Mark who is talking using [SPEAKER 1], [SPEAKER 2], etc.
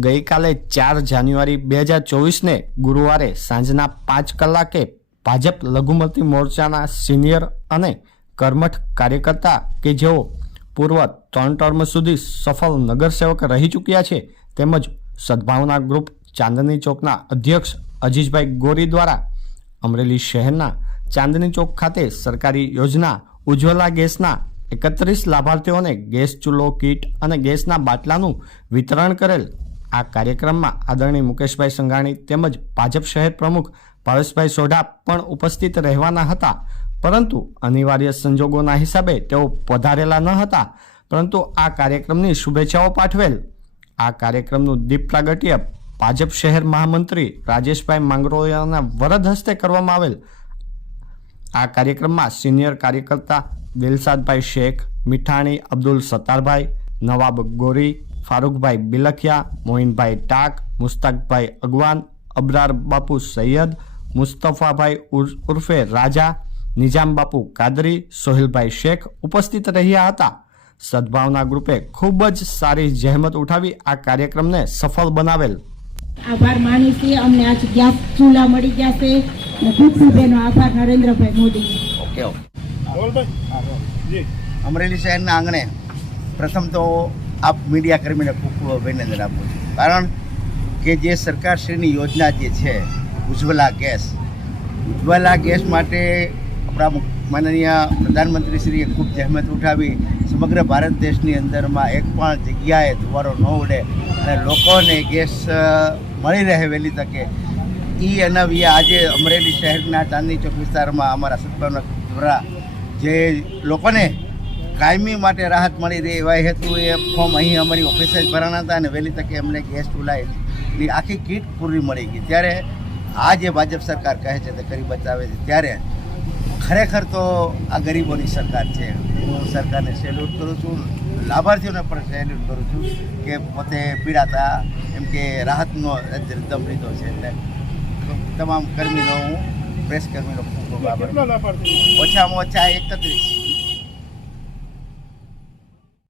[SPEAKER 1] ગઈકાલે ચાર જાન્યુઆરી બે હજાર ચોવીસને ગુરુવારે સાંજના પાંચ કલાકે ભાજપ લઘુમતી મોરચાના સિનિયર અને કર્મઠ કાર્યકર્તા કે જેઓ પૂર્વ ત્રણ ટર્મ સુધી સફળ નગરસેવક રહી ચૂક્યા છે તેમજ સદભાવના ગ્રુપ ચાંદની ચોકના અધ્યક્ષ અજીજભાઈ ગોરી દ્વારા અમરેલી શહેરના ચાંદની ચોક ખાતે સરકારી યોજના ઉજ્જવલા ગેસના એકત્રીસ લાભાર્થીઓને ગેસ ચૂલો, કીટ અને ગેસના બાટલાનું વિતરણ કરેલ આ કાર્યક્રમમાં આદરણીય મુકેશભાઈ સંઘાણી તેમજ ભાજપ શહેર પ્રમુખ ભાવેશભાઈ સોઢા પણ ઉપસ્થિત રહેવાના હતા. પરંતુ અનિવાર્ય સંજોગોના હિસાબે તેઓ પધારેલા ન હતા. પરંતુ આ કાર્યક્રમની શુભેચ્છાઓ પાઠવેલ. આ કાર્યક્રમનું દીપ પ્રાગટ્ય ભાજપ શહેર મહામંત્રી રાજેશભાઈ માંગરોયાના વરદ હસ્તે કરવામાં આવેલ. આ કાર્યક્રમમાં સિનિયર કાર્યકર્તા દિલસાદભાઈ શેખ, મીઠાણી અબ્દુલ સત્તારભાઈ, નવાબ ગોરી ફારૂકભાઈ બિલખિયા મોહિનભાઈ ટાક મુસ્તાકભાઈ અગવાન અબરાર બાપુ સૈયદ મુસ્તફાભાઈ ઉર્ફે રાજા નિજામ બાપુ કાદરી સોહિલભાઈ શેખ ઉપસ્થિત રહ્યા હતા. સદભાવના ગ્રુપે ખૂબ જ સારી જહેમત ઉઠાવી આ કાર્યક્રમને સફળ બનાવેલ.
[SPEAKER 2] આભાર માની છે. અમને આજ ગેસ ચૂલા મળી ગયા છે. ખૂબ ખૂબ એનો આભાર નરેન્દ્રભાઈ મોદી
[SPEAKER 3] ઓકે ઓકે. અમરેલી શહેરના આંગણે પ્રથમ તો આપ મીડિયા કર્મીને ખૂબ ખૂબ અભિનંદન આપું છું. કારણ કે જે સરકારશ્રીની યોજના જે છે, ઉજ્જવલા ગેસ ઉજ્જવલા ગેસ માટે આપણા માનનીય પ્રધાનમંત્રીશ્રીએ ખૂબ જહેમત ઉઠાવી, સમગ્ર ભારત દેશની અંદરમાં એક પણ જગ્યાએ ધુવારો ન ઉડે અને લોકોને ગેસ મળી રહે વહેલી તકે એ અનવ્ય આજે અમરેલી શહેરના ચાંદની ચોક વિસ્તારમાં અમારા સત્તાના દ્વારા જે લોકોને કાયમી માટે રાહત મળી રહે એવા હેતુએ ફોર્મ અહીં અમારી ઓફિસે જ ભરાણા હતા અને વહેલી તકે અમને ગેસ ચૂલાની આખી કીટ પૂરી મળી ગઈ. ત્યારે આ જે ભાજપ સરકાર કહે છે તે કરી બચાવે છે. ત્યારે ખરેખર તો આ ગરીબોની સરકાર છે. હું સરકારને સેલ્યુટ કરું છું. લાભાર્થીઓને પણ સેલ્યુટ કરું છું કે પોતે પીડાતા એમ કે રાહતનો દમ લીધો છે. એટલે તમામ કર્મીનો હું પ્રેસ કર્મીનો ખૂબ ખૂબ આભાર. ઓછામાં ઓછા એકત્રીસ.